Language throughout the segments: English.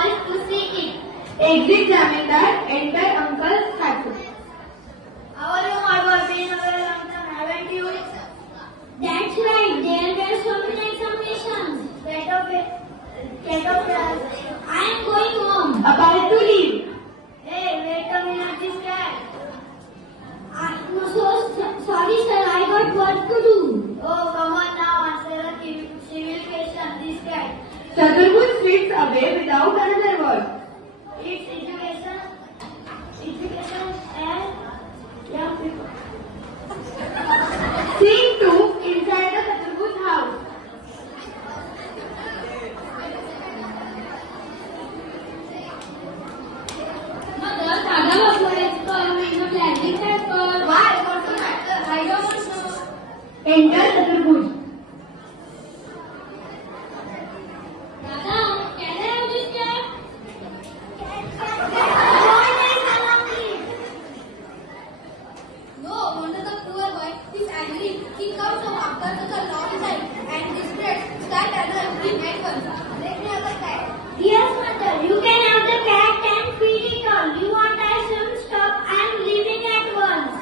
boys to see it. Exit Jamindar, enter Uncle Satu. How are you, my boy? Been a very long time, haven't you? That's right. There were so many examinations. Get up. I am going home. About to leave. Hey, wait a minute, this cat. No, so sorry, sir. I got work to do. Oh, come on now. Answer a civil question. This cat. Chaturbhuj slips away without another word. It's education and young people. Scene 2, inside the Chaturbhuj house. Mother, Dada Babu is coming the planning paper. Why? What's the matter? I don't know. Enter Chaturbhuj. Dada, can I have this cat? No, wonder the poor boy is angry. He comes home after such a long time and desperate. Start another empty mat once. Let me have the cat. Yes, mother. You can have the cat and feed it all. You want I should stop and leaving at once.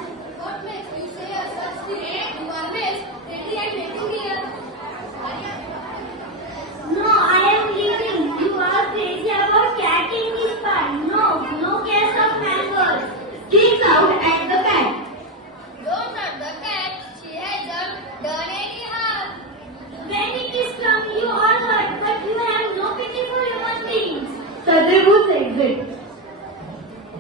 What makes you say such thing? You are ready and waiting here. No, I am leaving. You are crazy about cat in this part. No case of mangoes. Kicks out at the cat. Don't hurt the cat. She hasn't done any harm. When it is from you all hurt, but you have no pity for human beings. Chaturbhuj exit.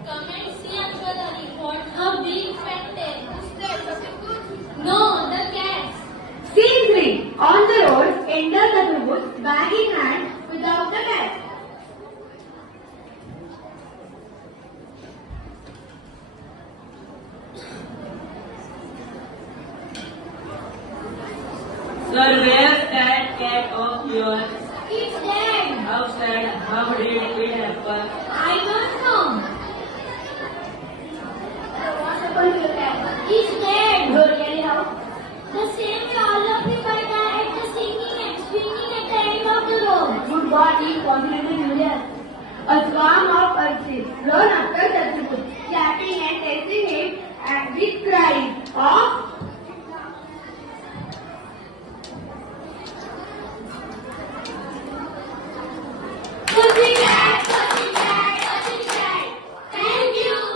Come and see Uncle Ali. What a big fat tail. Is that good? No, the cat. Scene 3, on the road, enter Chaturbhuj, bag in hand, without the cat. Sir, where's that cat of yours? It's dead. How sad, how did it happen? I don't know. What happened to the cat? It's dead. No, really how? The same way all of you might die at the singing and swinging at the end of the road. Good God, is confidently Julius. A swarm of urchins run after Chaturbhuj, clapping and chasing him with cries of